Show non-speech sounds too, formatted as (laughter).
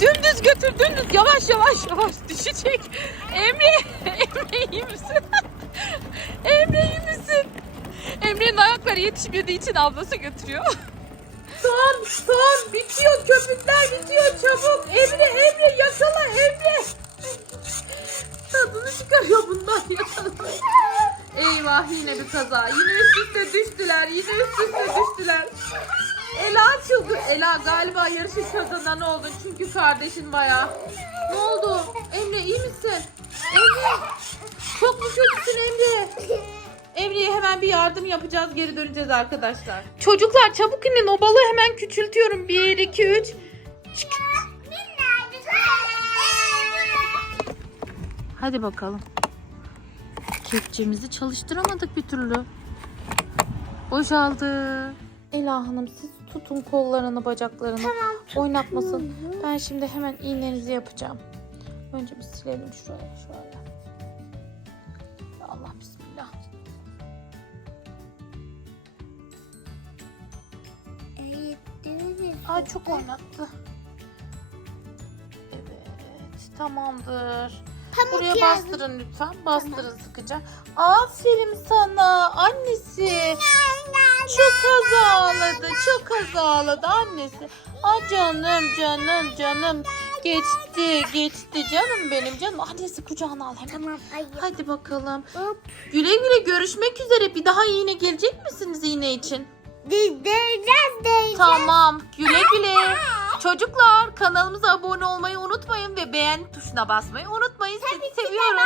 Dümdüz götür dümdüz. Yavaş yavaş yavaş düşecek. Emre. (laughs) Emre iyi misin? (laughs) Emre iyi misin? Emre'nin ayakları yetişmediği için ablası götürüyor. (laughs) Son son bitiyor köpükler bitiyor çabuk. Emre Emre yakala Emre. Tadını çıkarıyor bundan yakala. Eyvah yine bir kaza. Yine üst üste düştüler. Yine üst üste düştüler. Ela galiba yarışın kazananı oldun. Çünkü kardeşin bayağı. Ne oldu? Emre iyi misin? Emre. Çok mu kötüsün Emre? Emre'ye hemen bir yardım yapacağız. Geri döneceğiz arkadaşlar. Çocuklar çabuk inin. O balığı hemen küçültüyorum. 1, 2, 3. Hadi bakalım. Kepçemizi çalıştıramadık bir türlü. Boşaldı. Ela Hanım siz tutun kollarını bacaklarını. Oynatmasın. Ben şimdi hemen iğnenizi yapacağım. Önce bir silelim şuraya şöyle. Allah bismillah. Ay çok oynattı. Evet tamamdır. Buraya bastırın lütfen. Bastırın sıkıca. Aferin sana annesi. Çok az ağladı. Çok az ağladı annesi. Aa canım canım canım. Geçti geçti canım benim canım. Annesi kucağına al hemen. Tamam ay. Hadi bakalım. Hop. Güle güle görüşmek üzere. Bir daha iğne gelecek misiniz iğne için? Diyeceğiz diyeceğiz. Tamam. Güle güle. Çocuklar kanalımıza abone olmayı unutmayın ve beğen tuşuna basmayı unutmayın. Sizi seviyoruz.